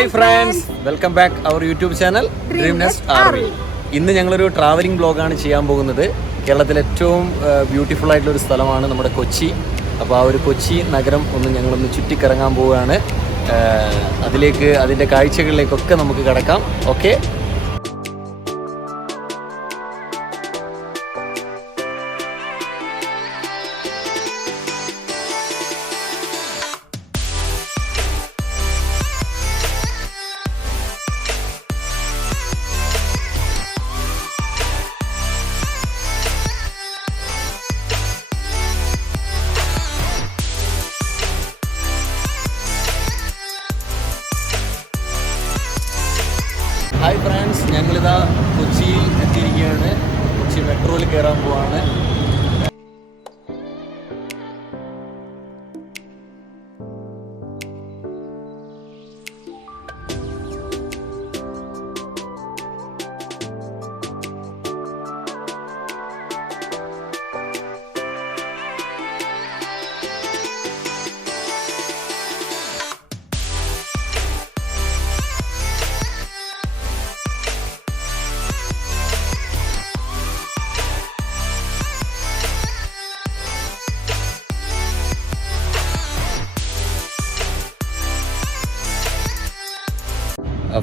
Hi friends, welcome back our YouTube channel Dream Nest RV. ഇന്ന് ഞങ്ങളൊരു travelling ബ്ലോഗാണ് ചെയ്യാൻ പോകുന്നത്. കേരളത്തിലെ ഏറ്റവും ബ്യൂട്ടിഫുൾ ആയിട്ടുള്ള ഒരു സ്ഥലമാണ് നമ്മുടെ കൊച്ചി. അപ്പോൾ ആ ഒരു കൊച്ചി നഗരം ഞങ്ങളൊന്ന് ചുറ്റിക്കറങ്ങാൻ പോവുകയാണ്. അതിൻ്റെ കാഴ്ചകളിലേക്കൊക്കെ നമുക്ക് കടക്കാം. ഓക്കെ, ഹായ് ഫ്രണ്ട്സ്, ഞങ്ങളിതാ കൊച്ചിയിൽ എത്തിയിരിക്കുകയാണ്. കൊച്ചി മെട്രോയിൽ കയറാൻ പോവാണ്.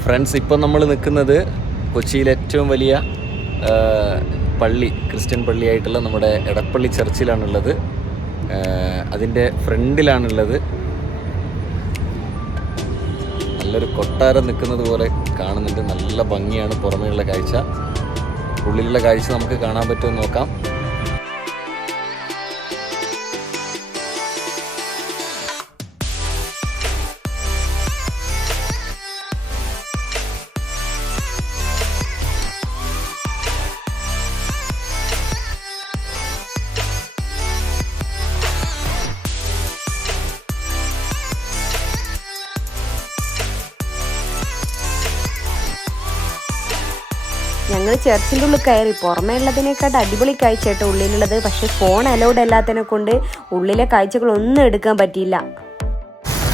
ഫ്രണ്ട്സ്, ഇപ്പം നമ്മൾ നിൽക്കുന്നത് കൊച്ചിയിലെ ഏറ്റവും വലിയ പള്ളി, ക്രിസ്ത്യൻ പള്ളിയായിട്ടുള്ള നമ്മുടെ എടപ്പള്ളി ചർച്ചിലാണുള്ളത്. അതിൻ്റെ ഫ്രണ്ടിലാണുള്ളത്. നല്ലൊരു കൊട്ടാരം നിൽക്കുന്നത് പോലെ കാണുന്നുണ്ട്. നല്ല ഭംഗിയാണ് പുറമേയുള്ള കാഴ്ച. ഉള്ളിലുള്ള കാഴ്ച നമുക്ക് കാണാൻ പറ്റുമെന്ന് നോക്കാം. ഞങ്ങൾ ചർച്ചിൻ്റെ ഉള്ളിൽ കയറി. പുറമേ ഉള്ളതിനേക്കാട്ട് അടിപൊളി കാഴ്ച കേട്ടോ ഉള്ളിലുള്ളത്. പക്ഷെ ഫോൺ അലൗഡ് അല്ലാത്തതിനെ കൊണ്ട് ഉള്ളിലെ കാഴ്ചകളൊന്നും എടുക്കാൻ പറ്റിയില്ല.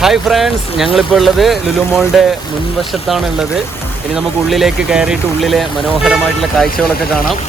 ഹായ് ഫ്രണ്ട്സ്, ഞങ്ങളിപ്പോൾ ഉള്ളത് ലുലുമോളുടെ മുൻവശത്താണ് ഉള്ളത്. ഇനി നമുക്ക് ഉള്ളിലേക്ക് കയറിയിട്ട് ഉള്ളിലെ മനോഹരമായിട്ടുള്ള കാഴ്ചകളൊക്കെ കാണാം.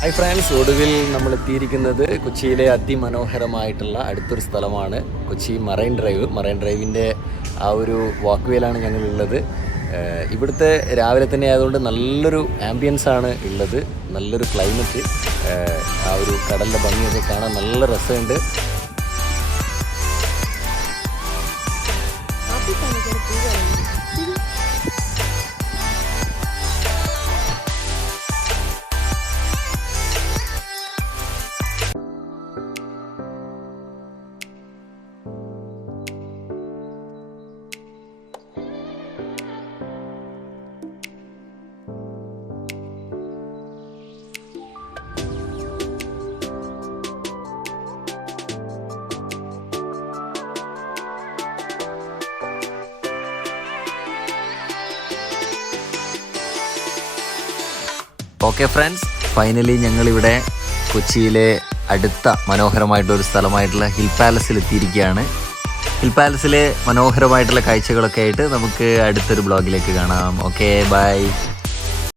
ഹായ് ഫ്രണ്ട്സ്, ഒടുവിൽ നമ്മൾ എത്തിയിരിക്കുന്നത് കൊച്ചിയിലെ അതിമനോഹരമായിട്ടുള്ള അടുത്തൊരു സ്ഥലമാണ് കൊച്ചി മറൈൻ ഡ്രൈവ്. മറൈൻ ഡ്രൈവിൻ്റെ ആ ഒരു വാക്ക് വേയിലാണ് ഞങ്ങളുള്ളത്. ഇവിടുത്തെ രാവിലെ തന്നെ ആയതുകൊണ്ട് നല്ലൊരു ആംബിയൻസ് ആണ് ഉള്ളത്, നല്ലൊരു ക്ലൈമറ്റ്. ആ ഒരു കടലിൻ്റെ ഭംഗിയൊക്കെ കാണാൻ നല്ല രസമുണ്ട്. ഓക്കെ ഫ്രണ്ട്സ്, ഫൈനലി ഞങ്ങളിവിടെ കൊച്ചിയിലെ അടുത്ത മനോഹരമായിട്ടൊരു സ്ഥലമായിട്ടുള്ള ഹിൽ പാലസിൽ എത്തിയിരിക്കുകയാണ്. ഹിൽ പാലസിലെ മനോഹരമായിട്ടുള്ള കാഴ്ചകളൊക്കെ ആയിട്ട് നമുക്ക് അടുത്തൊരു ബ്ലോഗിലേക്ക് കാണാം. Okay, by.